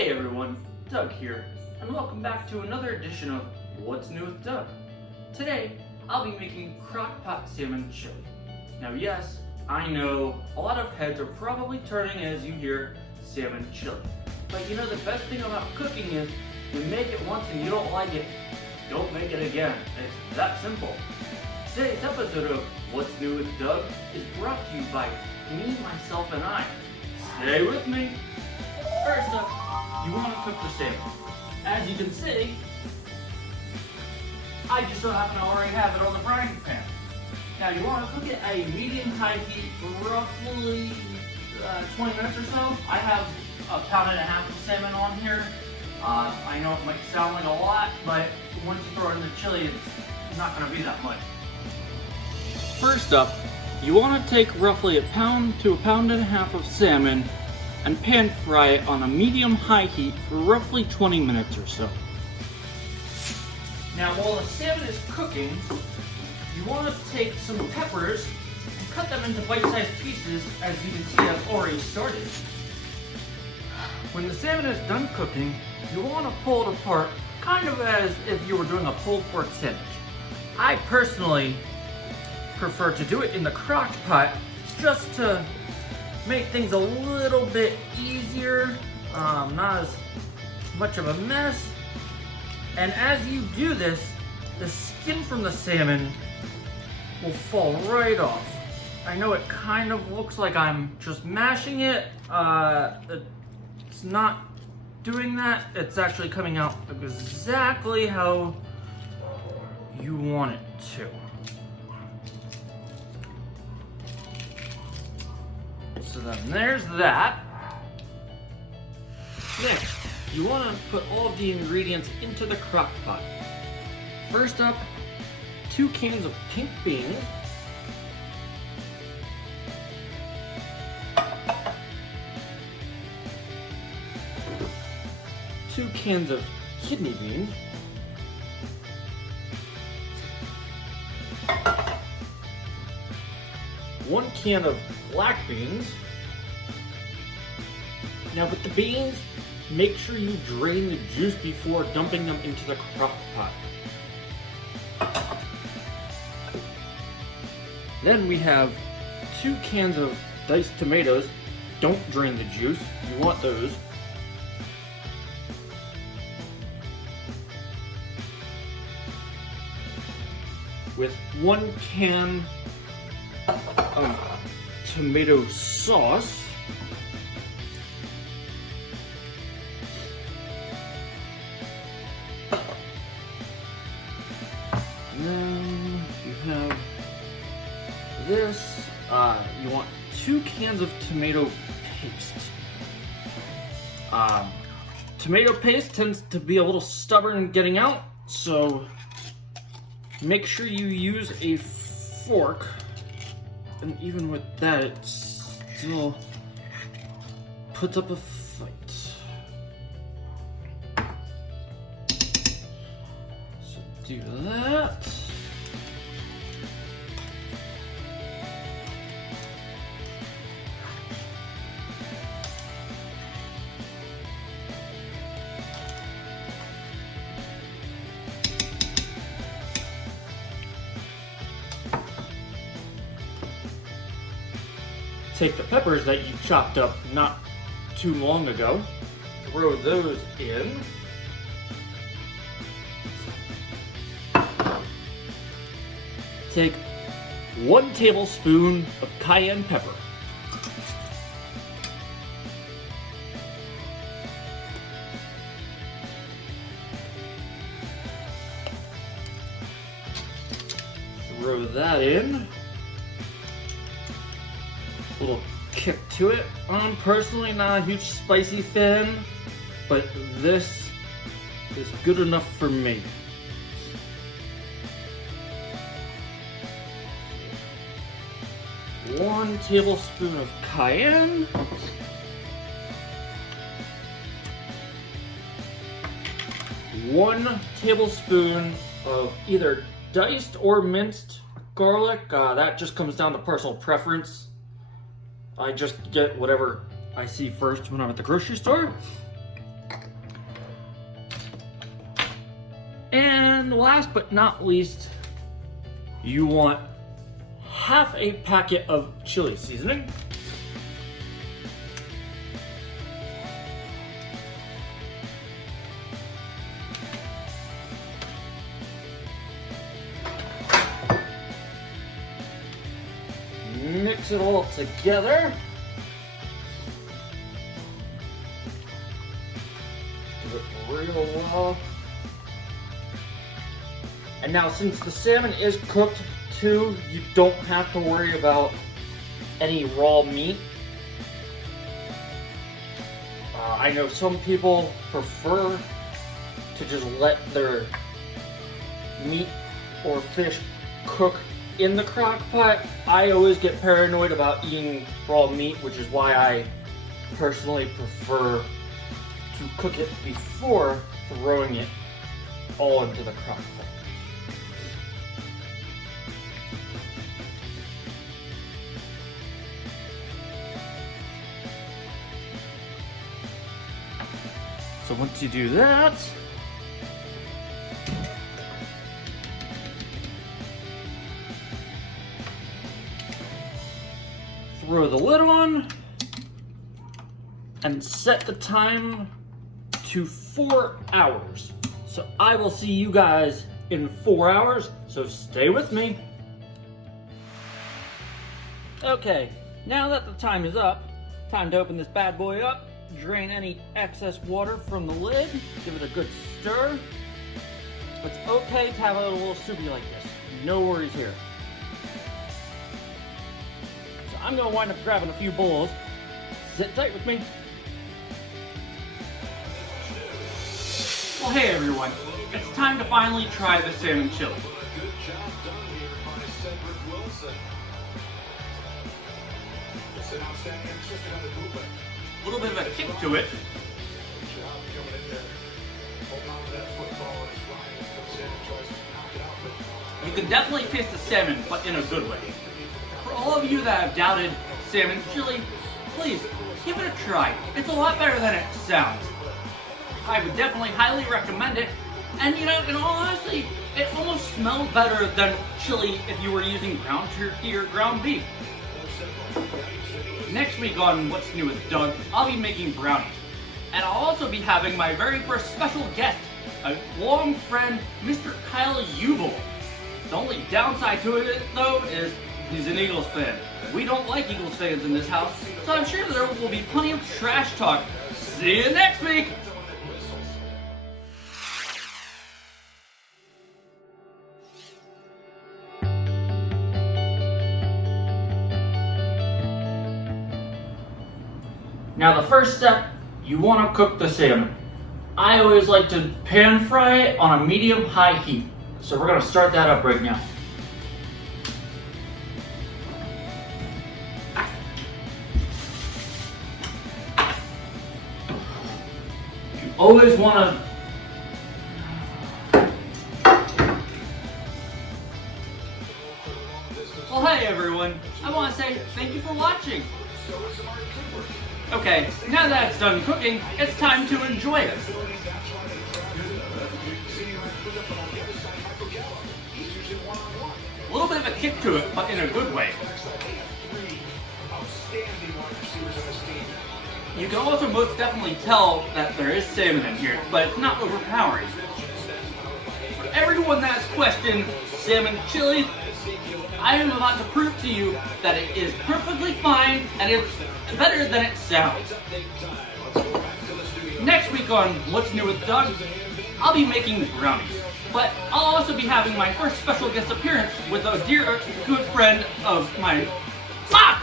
Hey everyone, Doug here, and welcome back to another edition of What's New with Doug. Today, I'll be making Crockpot Salmon chili. Now yes, I know a lot of heads are probably turning as you hear salmon chili. But you know the best thing about cooking is, you make it once and you don't like it, don't make it again. It's that simple. Today's episode of What's New with Doug is brought to you by me, myself, and I. Stay with me. First up, you want to cook the salmon. As you can see, I just so happen to already have it on the frying pan. Now you want to cook it at a medium-high heat for roughly 20 minutes or so. I have 1.5 pounds of salmon on here. I know it might sound like a lot, but once you throw it in the chili, it's not going to be that much. First up, you want to take roughly 1 pound to 1.5 pounds of salmon and pan fry it on a medium-high heat for roughly 20 minutes or so. Now while the salmon is cooking, you want to take some peppers and cut them into bite-sized pieces. As you can see, I've already started. When the salmon is done cooking, you want to pull it apart, kind of as if you were doing a pulled pork sandwich. I personally prefer to do it in the crock pot just to make things a little bit easier, not as much of a mess. And as you do this, the skin from the salmon will fall right off. I know it kind of looks like I'm just mashing it. It's not doing that. It's actually coming out exactly how you want it to. So then there's that. Next, you want to put all of the ingredients into the crock pot. First up, 2 cans of pink beans, 2 cans of kidney beans, 1 can of black beans. Now with the beans, make sure you drain the juice before dumping them into the crock pot. Then we have 2 cans of diced tomatoes. Don't drain the juice, you want those. With 1 can of tomato sauce. And then you have this. You want 2 cans of tomato paste. Tomato paste tends to be a little stubborn getting out, so make sure you use a fork. And even with that, it still puts up a fight. So do that. Take the peppers that you chopped up not too long ago, throw those in. Take 1 tablespoon of cayenne pepper. Throw that in. Little kick to it. I'm personally not a huge spicy fan, but this is good enough for me. One tablespoon of cayenne. 1 tablespoon of either diced or minced garlic. That just comes down to personal preference. I just get whatever I see first when I'm at the grocery store. And last but not least, you want half a packet of chili seasoning. Mix it all together. Do it real well. And now, since the salmon is cooked too, you don't have to worry about any raw meat. I know some people prefer to just let their meat or fish cook in the crock pot. I always get paranoid about eating raw meat, which is why I personally prefer to cook it before throwing it all into the crock pot. So once you do that, throw the lid on and set the time to 4 hours. So I will see you guys in 4 hours, so stay with me. Okay, now that the time is up, time to open this bad boy up, drain any excess water from the lid, give it a good stir. It's okay to have it a little soupy like this, no worries here. So I'm gonna wind up grabbing a few bowls. Sit tight with me. Well, hey everyone, it's time to finally try the salmon chili. Good job done here by Cedric Wilson. It's an outstanding assistant on the movement. A little bit of a kick to it. Good job coming in there. Holding on to that football as Ryan comes in and tries to knock it out. But You can definitely taste the salmon, but in a good way. For all of you that have doubted salmon chili, please give it a try. It's a lot better than it sounds. I would definitely highly recommend it. And you know, in all honesty, it almost smells better than chili if you were using ground turkey or ground beef. Next week on What's New with Doug, I'll be making brownies. And I'll also be having my very first special guest, a long friend, Mr. Kyle Ubel. The only downside to it, though, is he's an Eagles fan. We don't like Eagles fans in this house, so I'm sure there will be plenty of trash talk. See you next week! Now the first step, you want to cook the salmon. I always like to pan fry it on a medium-high heat. So we're going to start that up right now. You always want to Well, hey everyone, I want to say thank you for watching. Okay, now that it's done cooking, it's time to enjoy it. A little bit of a kick to it, but in a good way. You can also most definitely tell that there is salmon in here, but it's not overpowering. For everyone that has questioned salmon chili, I am about to prove to you that it is perfectly fine and it's better than it sounds. Next week on What's New with Doug, I'll be making brownies. But I'll also be having my first special guest appearance with a dear good friend of mine. Fuck!